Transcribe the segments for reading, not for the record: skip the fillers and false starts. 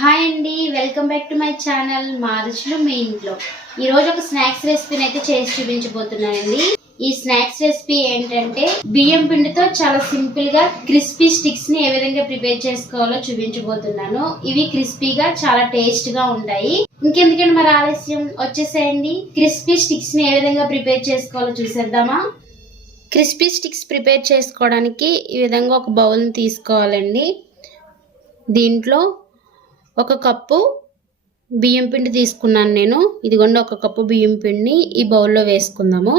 Hi అండి, welcome back to my channel మా రుచులు మీ ఇంట్లో. ఈరోజు ఒక స్నాక్స్ రెసిపీని అయితే చేసి చూపించబోతున్నానండి. ఈ స్నాక్స్ రెసిపీ ఏంటంటే బియ్యం పిండితో చాలా సింపుల్ గా క్రిస్పీ స్టిక్స్ ని ఏ విధంగా ప్రిపేర్ చేసుకోవాలో చూపించబోతున్నాను. ఇవి క్రిస్పీగా చాలా టేస్ట్ గా ఉంటాయి. ఇంకెందుకంటే మరి ఆలస్యం, వచ్చేసేయండి. క్రిస్పీ స్టిక్స్ ని ఏ విధంగా ప్రిపేర్ చేసుకోవాలో చూసేద్దామా. క్రిస్పీ స్టిక్స్ ప్రిపేర్ చేసుకోవడానికి ఈ విధంగా ఒక బౌల్ని తీసుకోవాలండి. దీంట్లో ఒక కప్పు బియ్యం పిండి తీసుకున్నాను నేను. ఇదిగోండి, ఒక కప్పు బియ్యం పిండిని ఈ బౌల్లో వేసుకుందాము.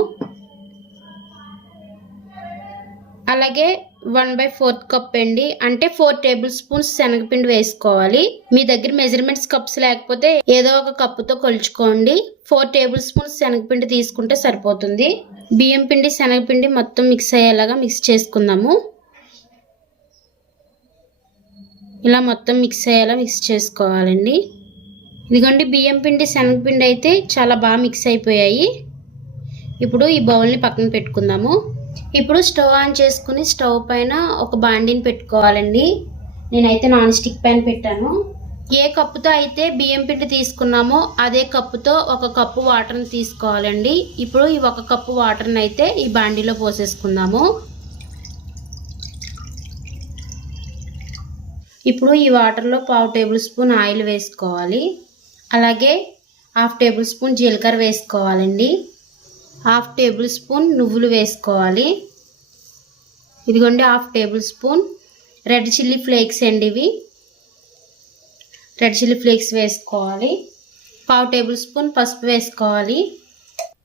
అలాగే 1/4 కప్ అండి, అంటే 4 టేబుల్ స్పూన్స్ శనగపిండి వేసుకోవాలి. మీ దగ్గర మెజర్మెంట్స్ కప్స్ లేకపోతే ఏదో ఒక కప్పుతో కొలుచుకోండి. 4 టేబుల్ స్పూన్స్ శనగపిండి తీసుకుంటే సరిపోతుంది. బియ్యం పిండి శనగపిండి మొత్తం మిక్స్ అయ్యేలాగా మిక్స్ చేసుకుందాము. ఇలా మొత్తం మిక్స్ అయ్యేలా మిక్స్ చేసుకోవాలండి. ఇదిగోండి, బియ్యం పిండి శనగపిండి అయితే చాలా బాగా మిక్స్ అయిపోయాయి. ఇప్పుడు ఈ బౌల్ని పక్కన పెట్టుకుందాము. ఇప్పుడు స్టవ్ ఆన్ చేసుకుని స్టవ్ పైన ఒక బాండీని పెట్టుకోవాలండి. నేనైతే నాన్ స్టిక్ ప్యాన్ పెట్టాను. ఏ కప్పుతో అయితే బియ్యం పిండి తీసుకున్నామో అదే కప్పుతో ఒక కప్పు వాటర్ని తీసుకోవాలండి. ఇప్పుడు ఈ 1 కప్పు వాటర్ని అయితే ఈ బాండీలో పోసేసుకుందాము. ఇప్పుడు ఈ వాటర్లో 1/2 టేబుల్ స్పూన్ ఆయిల్ వేసుకోవాలి. అలాగే 1/2 టేబుల్ స్పూన్ జీలకర్ర వేసుకోవాలండి. 1/2 టేబుల్ స్పూన్ నువ్వులు వేసుకోవాలి. ఇదిగోండి, 1/2 table spoon red chilli flakes అండి. ఇవి రెడ్ చిల్లీ ఫ్లేక్స్ వేసుకోవాలి. 1/2 టేబుల్ స్పూన్ పసుపు వేసుకోవాలి.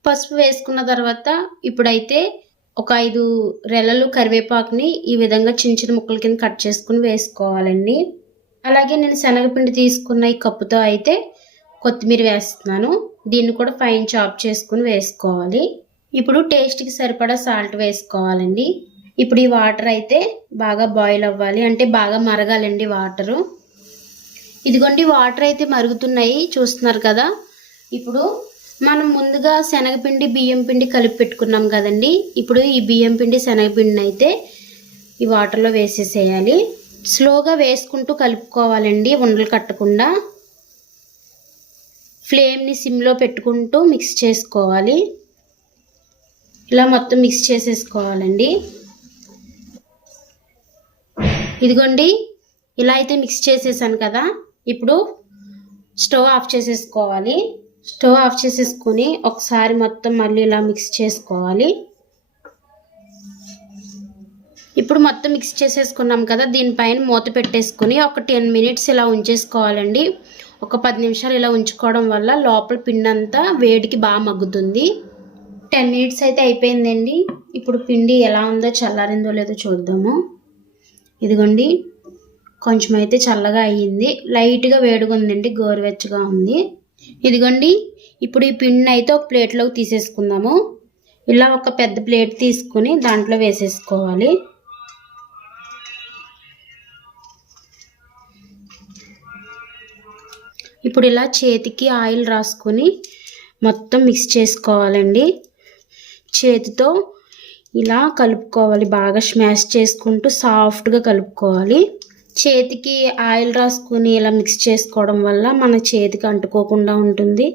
పసుపు వేసుకున్న తర్వాత ఇప్పుడైతే ఒక 5 రెల్లలు కరివేపాకుని ఈ విధంగా చిన్న చిన్న ముక్కల కింద కట్ చేసుకుని వేసుకోవాలండి. అలాగే నేను శనగపిండి తీసుకున్న ఈ కప్పుతో అయితే కొత్తిమీర వేస్తున్నాను. దీన్ని కూడా ఫైన్ చాప్ చేసుకుని వేసుకోవాలి. ఇప్పుడు టేస్ట్కి సరిపడా సాల్ట్ వేసుకోవాలండి. ఇప్పుడు ఈ వాటర్ అయితే బాగా బాయిల్ అవ్వాలి, అంటే బాగా మరగాలండి వాటరు. ఇదిగోండి, వాటర్ అయితే మరుగుతున్నాయి, చూస్తున్నారు కదా. ఇప్పుడు మనం ముందుగా శనగపిండి బియ్యం పిండి కలిపి పెట్టుకున్నాం కదండి. ఇప్పుడు ఈ బియ్యం పిండి శనగపిండిని అయితే ఈ వాటర్లో వేసేసేయాలి. స్లోగా వేసుకుంటూ కలుపుకోవాలండి, ఉండలు కట్టకుండా. ఫ్లేమ్ని సిమ్లో పెట్టుకుంటూ మిక్స్ చేసుకోవాలి. ఇలా మొత్తం మిక్స్ చేసేసుకోవాలండి. ఇదిగోండి, ఇలా అయితే మిక్స్ చేసేసాను కదా. ఇప్పుడు స్టవ్ ఆఫ్ చేసేసుకోవాలి. స్టవ్ ఆఫ్ చేసేసుకొని ఒకసారి మొత్తం మళ్ళీ ఇలా మిక్స్ చేసుకోవాలి. ఇప్పుడు మొత్తం మిక్స్ చేసేసుకున్నాం కదా, దీనిపైన మూత పెట్టేసుకొని ఒక 10 మినిట్స్ ఇలా ఉంచేసుకోవాలండి. ఒక 10 నిమిషాలు ఇలా ఉంచుకోవడం వల్ల లోపల పిండి అంతా వేడికి బాగా మగ్గుతుంది. 10 మినిట్స్ అయితే అయిపోయిందండి. ఇప్పుడు పిండి ఎలా ఉందో, చల్లారిందో లేదో చూద్దాము. ఇదిగోండి, కొంచెం అయితే చల్లగా అయ్యింది. లైట్గా వేడిగా ఉందండి, గోరువెచ్చగా ఉంది. ఇదిగోండి, ఇప్పుడు ఈ పిండిని అయితే ఒక ప్లేట్లోకి తీసేసుకుందాము. ఇలా ఒక పెద్ద ప్లేట్ తీసుకుని దాంట్లో వేసేసుకోవాలి. ఇప్పుడు ఇలా చేతికి ఆయిల్ రాసుకొని మొత్తం మిక్స్ చేసుకోవాలండి. చేతితో ఇలా కలుపుకోవాలి, బాగా స్మాష్ చేసుకుంటూ సాఫ్ట్గా కలుపుకోవాలి. చేతికి ఆయిల్ రాసుకుని ఇలా మిక్స్ చేసుకోవడం వల్ల మన చేతికి అంటుకోకుండా ఉంటుంది.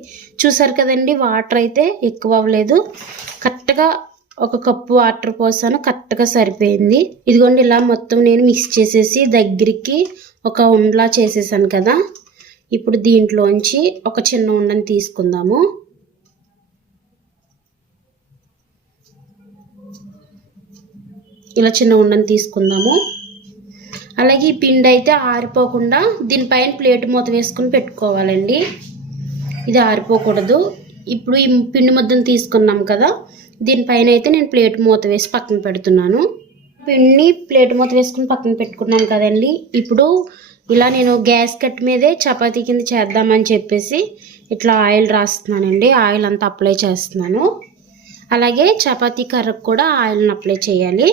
చూసారు కదండి, వాటర్ అయితే ఎక్కువ అవ్వలేదు. కరెక్ట్గా 1 కప్పు వాటర్ పోసాను, కరెక్ట్గా సరిపోయింది. ఇదిగోండి, ఇలా మొత్తం నేను మిక్స్ చేసేసి దగ్గరికి ఒక ఉండలా చేసేసాను కదా. ఇప్పుడు దీంట్లోంచి ఒక చిన్న ఉండని తీసుకుందాము. ఇలా చిన్న ఉండని తీసుకుందాము. అలాగే ఈ పిండి అయితే ఆరిపోకుండా దీనిపైన ప్లేట్ మూత వేసుకుని పెట్టుకోవాలండి. ఇది ఆరిపోకూడదు. ఇప్పుడు ఈ పిండి ముద్దను తీసుకున్నాం కదా, దీనిపైన అయితే నేను ప్లేట్ మూత వేసి పక్కన పెడుతున్నాను. పిండిని ప్లేట్ మూత వేసుకుని పక్కన పెట్టుకున్నాను కదండి. ఇప్పుడు ఇలా నేను గ్యాస్ కట్ మీదే చపాతీ కింద చేద్దామని చెప్పేసి ఇట్లా ఆయిల్ రాస్తున్నానండి. ఆయిల్ అంతా అప్లై చేస్తున్నాను. అలాగే చపాతీ కర్రకు కూడా ఆయిల్ని అప్లై చేయాలి.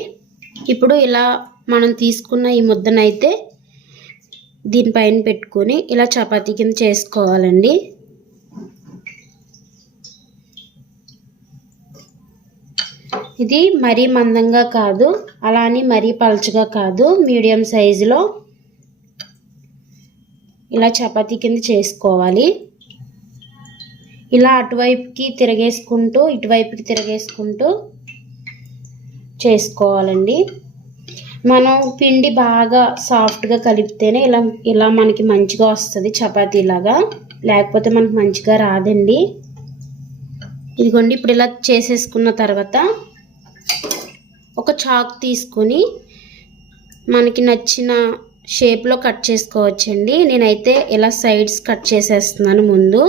ఇప్పుడు ఇలా మనం తీసుకున్న ఈ ముద్దనైతే దీనిపైన పెట్టుకొని ఇలా చపాతీ కింద చేసుకోవాలండి. ఇది మరీ మందంగా కాదు, అలానే మరీ పలచగా కాదు, మీడియం సైజులో ఇలా చపాతీ కింద చేసుకోవాలి. ఇలా అటువైపుకి తిరగేసుకుంటూ ఇటువైపుకి తిరగేసుకుంటూ చేసుకోవాలండి. మనం పిండి బాగా సాఫ్ట్గా కలిపితేనే ఇలా మనకి మంచిగా వస్తుంది చపాతీలాగా, లేకపోతే మనకు మంచిగా రాదండి. ఇదిగోండి ఇప్పుడు ఇలా చేసేసుకున్న తర్వాత ఒక చాక్ తీసుకొని మనకి నచ్చిన షేప్లో కట్ చేసుకోవచ్చండి. నేనైతే ఇలా సైడ్స్ కట్ చేసేస్తున్నాను ముందు.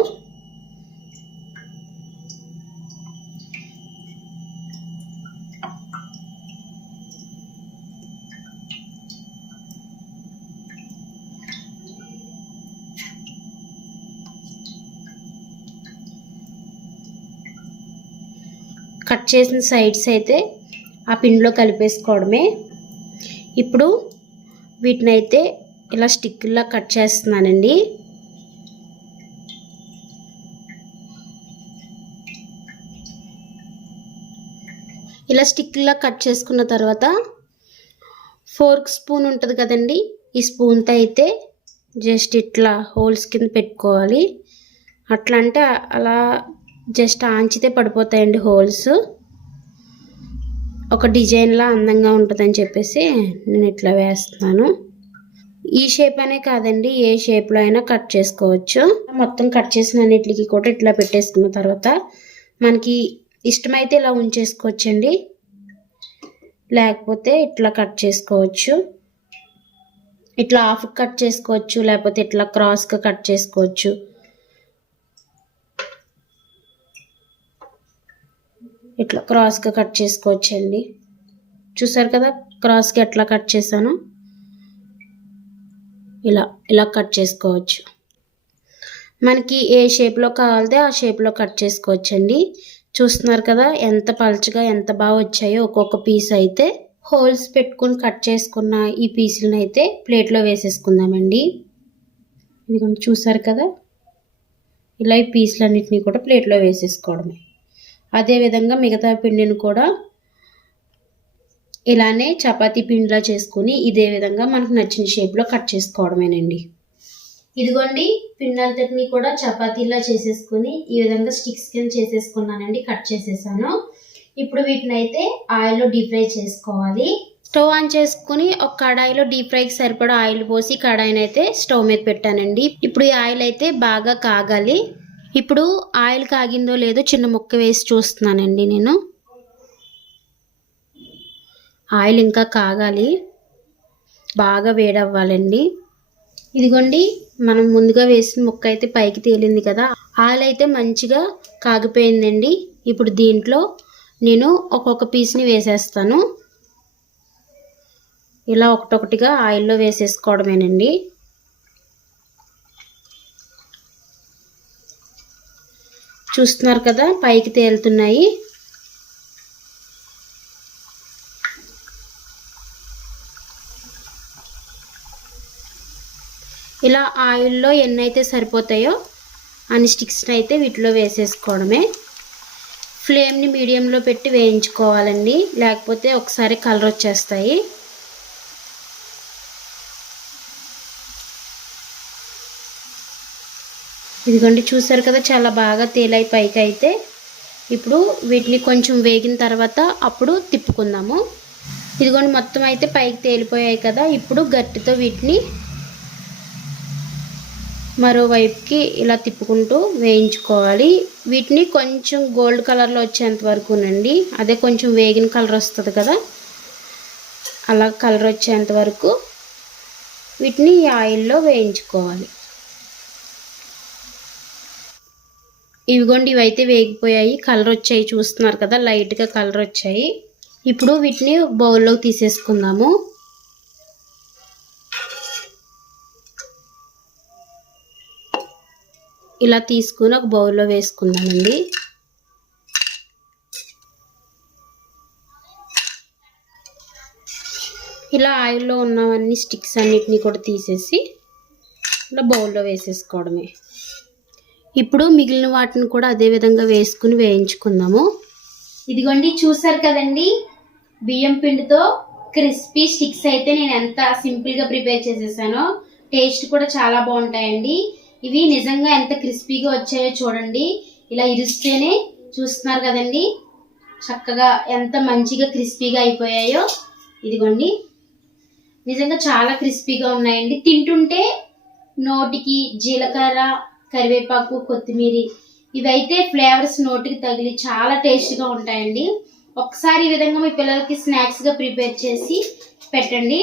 కట్ చేసిన సైడ్స్ అయితే ఆ పిండిలో కలిపేసుకోవడమే. ఇప్పుడు వీటిని అయితే ఇలా స్టిక్లా కట్ చేస్తున్నానండి. ఇలా స్టిక్లా కట్ చేసుకున్న తర్వాత ఫోర్క్ స్పూన్ ఉంటుంది కదండి, ఈ స్పూన్తో అయితే జస్ట్ ఇట్లా హోల్స్ కింద పెట్టుకోవాలి. అట్లా అంటే అలా జస్ట్ ఆంచితే పడిపోతాయండి హోల్స్. ఒక డిజైన్లా అందంగా ఉంటుందని చెప్పేసి నేను ఇట్లా వేస్తున్నాను. ఈ షేప్ అనే కాదండి, ఏ షేప్లో అయినా కట్ చేసుకోవచ్చు. మొత్తం కట్ చేసిన అన్నిటికి కూడా ఇట్లా పెట్టేసుకున్న తర్వాత మనకి ఇష్టమైతే ఇలా ఉంచేసుకోవచ్చండి, లేకపోతే ఇట్లా కట్ చేసుకోవచ్చు. ఇట్లా హాఫ్ కట్ చేసుకోవచ్చు, లేకపోతే ఇట్లా క్రాస్గా కట్ చేసుకోవచ్చు. ఇట్లా క్రాస్గా కట్ చేసుకోవచ్చండి. చూసారు కదా క్రాస్గా ఎట్లా కట్ చేశాను. ఇలా కట్ చేసుకోవచ్చు. మనకి ఏ షేప్లో కావాలితే ఆ షేప్లో కట్ చేసుకోవచ్చండి. చూస్తున్నారు కదా ఎంత పలుచగా ఎంత బాగా వచ్చాయో. ఒక్కొక్క పీస్ అయితే హోల్స్ పెట్టుకొని కట్ చేసుకున్న ఈ పీసులను అయితే ప్లేట్లో వేసేసుకుందామండి. ఇదిగోండి చూసారు కదా, ఇలా ఈ పీసులన్నిటినీ కూడా ప్లేట్లో వేసేసుకోవడమే. అదేవిధంగా మిగతా పిండిని కూడా ఇలానే చపాతీ పిండిలా చేసుకుని ఇదే విధంగా మనకు నచ్చిన షేప్లో కట్ చేసుకోవడమేనండి. ఇదిగోండి పిండి అంతటిని కూడా చపాతీలా చేసేసుకుని ఈ విధంగా స్టిక్స్ కింద చేసేసుకున్నానండి, కట్ చేసేసాను. ఇప్పుడు వీటిని అయితే ఆయిల్లో డీప్ ఫ్రై చేసుకోవాలి. స్టవ్ ఆన్ చేసుకుని ఒక కడాయిలో డీప్ ఫ్రైకి సరిపడా ఆయిల్ పోసి కడాయిని అయితే స్టవ్ మీద పెట్టానండి. ఇప్పుడు ఈ ఆయిల్ అయితే బాగా కాగాలి. ఇప్పుడు ఆయిల్ కాగిందో లేదో చిన్న ముక్క వేసి చూస్తున్నానండి నేను. ఆయిల్ ఇంకా కాగాలి, బాగా వేడవ్వాలండి. ఇదిగోండి మనం ముందుగా వేసిన ముక్క అయితే పైకి తేలింది కదా, ఆయిల్ అయితే మంచిగా కాగిపోయిందండి. ఇప్పుడు దీంట్లో నేను ఒక్కొక్క పీస్ని వేసేస్తాను. ఇలా ఒకటొకటిగా ఆయిల్లో వేసేసుకోవడమేనండి. చూస్తున్నారు కదా పైకి తేలుతున్నాయి. ఇలా ఆయిల్లో ఎన్నైతే సరిపోతాయో అన్ని స్టిక్స్ని అయితే వీటిలో వేసేసుకోవడమే. ఫ్లేమ్ని మీడియంలో పెట్టి వేయించుకోవాలండి, లేకపోతే ఒకసారి కలర్ వచ్చేస్తాయి. ఇదిగోండి చూసారు కదా చాలా బాగా తేలాయి పైకి అయితే. ఇప్పుడు వీటిని కొంచెం వేగిన తర్వాత అప్పుడు తిప్పుకుందాము. ఇదిగోండి మొత్తం అయితే పైకి తేలిపోయాయి కదా, ఇప్పుడు గట్టితో వీటిని మరోవైపుకి ఇలా తిప్పుకుంటూ వేయించుకోవాలి. వీటిని కొంచెం గోల్డ్ కలర్లో వచ్చేంత వరకునండి, అదే కొంచెం వేగిన కలర్ వస్తుంది కదా, అలా కలర్ వచ్చేంత వరకు వీటిని ఈ ఆయిల్లో వేయించుకోవాలి. ఇవిగోండి ఇవైతే వేగిపోయాయి, కలర్ వచ్చాయి. చూస్తున్నారు కదా లైట్గా కలర్ వచ్చాయి. ఇప్పుడు వీటిని బౌల్లోకి తీసేసుకుందాము. ఇలా తీసుకుని ఒక బౌల్లో వేసుకుందామండి. ఇలా ఆయిల్లో ఉన్నవన్నీ స్టిక్స్ అన్నిటినీ కూడా తీసేసి ఇలా బౌల్లో వేసేసుకోవడమే. ఇప్పుడు మిగిలిన వాటిని కూడా అదే విధంగా వేసుకుని వేయించుకుందాము. ఇదిగోండి చూసారు కదండి బియ్యం పిండితో క్రిస్పీ స్టిక్స్ అయితే నేను ఎంత సింపుల్గా ప్రిపేర్ చేసేసానో. టేస్ట్ కూడా చాలా బాగుంటాయండి. ఇవి నిజంగా ఎంత క్రిస్పీగా వచ్చాయో చూడండి. ఇలా ఇరిస్తేనే చూస్తున్నారు కదండి చక్కగా ఎంత మంచిగా క్రిస్పీగా అయిపోయాయో. ఇదిగోండి నిజంగా చాలా క్రిస్పీగా ఉన్నాయండి. తింటుంటే నోటికి జీలకర్ర, కరివేపాకు, కొత్తిమీర ఇవైతే ఫ్లేవర్స్ నోటికి తగిలి చాలా టేస్ట్గా ఉంటాయండి. ఒకసారి ఈ విధంగా మీ పిల్లలకి స్నాక్స్గా ప్రిపేర్ చేసి పెట్టండి.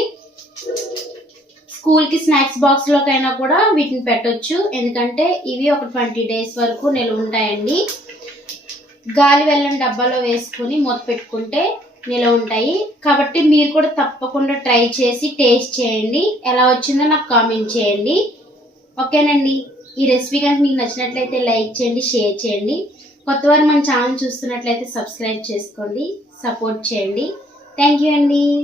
స్కూల్కి స్నాక్స్ బాక్స్లోకైనా కూడా వీటిని పెట్టొచ్చు. ఎందుకంటే ఇవి ఒక 20 days వరకు నిల్వ ఉంటాయండి. గాలి వెళ్ళని డబ్బాలో వేసుకొని మూత పెట్టుకుంటే నిల్వ ఉంటాయి. కాబట్టి మీరు కూడా తప్పకుండా ట్రై చేసి టేస్ట్ చేయండి. ఎలా వచ్చిందో నాకు కామెంట్ చేయండి. ఓకేనండి. ఈ రెసిపీ కనుక మీకు నచ్చినట్లయితే లైక్ చేయండి, షేర్ చేయండి. కొత్తవారు మన ఛానల్ చూస్తున్నట్లయితే సబ్స్క్రైబ్ చేసుకోండి, సపోర్ట్ చేయండి. థ్యాంక్ యూ అండి.